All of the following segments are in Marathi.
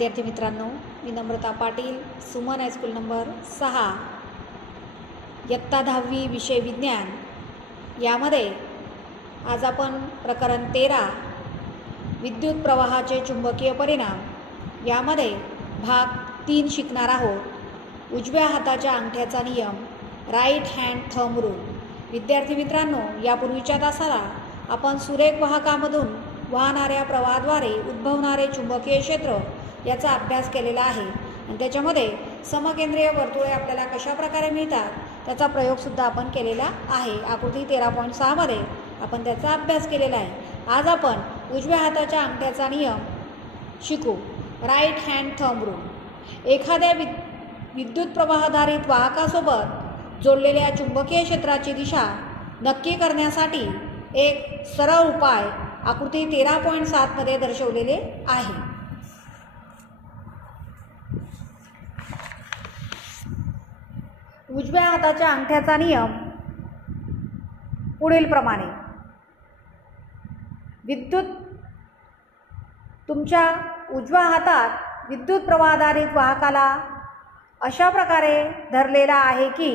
विद्यार्थी मित्रांनो, मी नम्रता पाटील, सुमन हायस्कूल नंबर 6, इयत्ता 10वी, विषय विज्ञान यामध्ये आज आपण प्रकरण 13 विद्युत प्रवाहाचे चुंबकीय परिणाम यामध्ये भाग 3 शिकणार आहोत। उजव्या हाताच्या अंगठ्याचा नियम, राईट हँड थंब रूल। विद्यार्थी मित्रांनो, यापूर्वीच्या तासाला आपण सुरेख वाहकामधून वाहणाऱ्या प्रवाहाद्वारे उद्भवणारे चुंबकीय क्षेत्र याचा अभ्यास केलेला आहे आणि त्याच्यामध्ये समकेंद्रीय वर्तुळे आपल्याला कशा प्रकारे मिळतात त्याचा प्रयोगसुद्धा आपण केलेला आहे। आकृती 13.6 मध्ये आपण त्याचा अभ्यास केलेला आहे। आज आपण उजव्या हाताच्या अंगठ्याचा नियम शिकू, राईट हँड थंब रूल। एखाद्या विद्युत प्रवाहाधारित वाहकासोबत जोडलेल्या चुंबकीय क्षेत्राची दिशा नक्की करण्यासाठी एक सरळ उपाय आकृती 13.7 मध्ये दर्शवलेले आहे। उजव्या हाताच्या अंगठ्याचा नियम पुढील प्रमाणे। तुमच्या उजव्या हातात विद्युत प्रवाहाधारित वाहकाला अशा प्रकारे धरलेला आहे की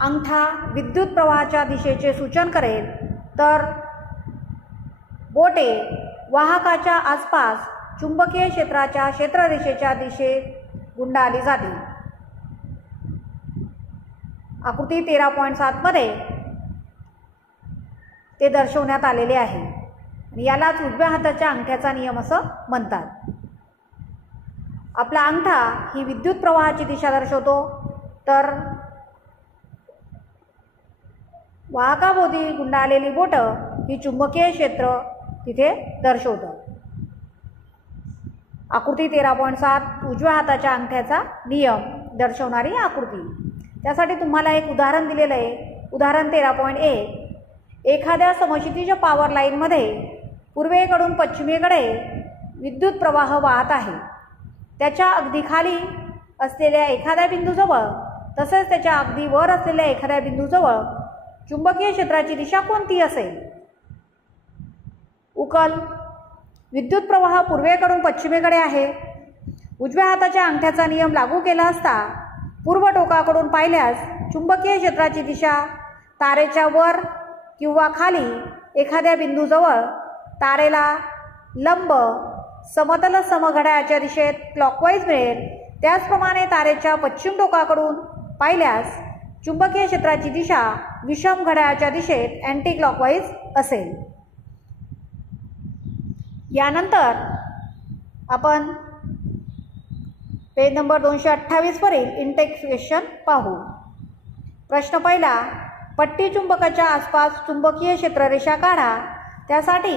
अंगठा विद्युत प्रवाहाच्या दिशेचे सूचन करेल, तर बोटे वाहकाच्या आसपास चुंबकीय क्षेत्राच्या क्षेत्ररेषेच्या दिशेत गुंडाळली जातील। आकृती 13.7 मध्ये ते दर्शवण्यात आलेले आहे आणि यालाच उजव्या हाताच्या अंगठ्याचा नियम असं म्हणतात। आपला अंगठा ही विद्युत प्रवाहाची दिशा दर्शवतो, तर वाहकाभोवती गुंडाळलेली बोटं ही चुंबकीय क्षेत्र तिथे दर्शवतं। आकृती 13.7 उजव्या हाताच्या अंगठ्याचा नियम दर्शवणारी आकृती। त्यासाठी तुम्हाला एक उदाहरण दिलेलं आहे। उदाहरण 13.1 एखाद्या समशितीज पॉवर लाईनमध्ये पूर्वेकडून पश्चिमेकडे विद्युत प्रवाह वाहत आहे। त्याच्या अगदी खाली असलेल्या एखाद्या बिंदूजवळ तसेच त्याच्या अगदी वर असलेल्या एखाद्या बिंदूजवळ चुंबकीय क्षेत्राची दिशा कोणती असेल? उकल, विद्युत प्रवाह पूर्वेकडून पश्चिमेकडे आहे। उजव्या हाताच्या अंगठ्याचा नियम लागू केला असता पूर्व टोकाकडून पाहिल्यास चुंबकीय क्षेत्राची दिशा तारेच्या वर किंवा खाली एखाद्या बिंदूजवळ तारेला लंब समतल समघड्याळाच्या दिशेत क्लॉकवाईज मिळेल। त्याचप्रमाणे तारेच्या पश्चिम टोकाकडून पाहिल्यास चुंबकीय क्षेत्राची दिशा विषम घड्याळाच्या दिशेत अँटी क्लॉकवाईज असेल। यानंतर आपण पेज नंबर 228 वरील इंटेक क्वेश्चन पाहू। प्रश्न पहिला, पट्टी चुंबकाच्या आसपास चुंबकीय क्षेत्ररेषा काढा। त्यासाठी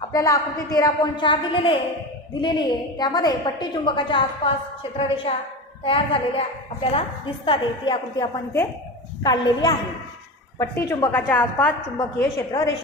आपल्याला आकृती 13.4 दिलेली आहे। त्यामध्ये पट्टी चुंबकाच्या आसपास क्षेत्ररेषा तयार झालेल्या आपल्याला दिसतात। ती आकृती आपण इथे काढलेली आहे। पट्टी चुंबकाच्या आसपास चुंबकीय क्षेत्ररेषा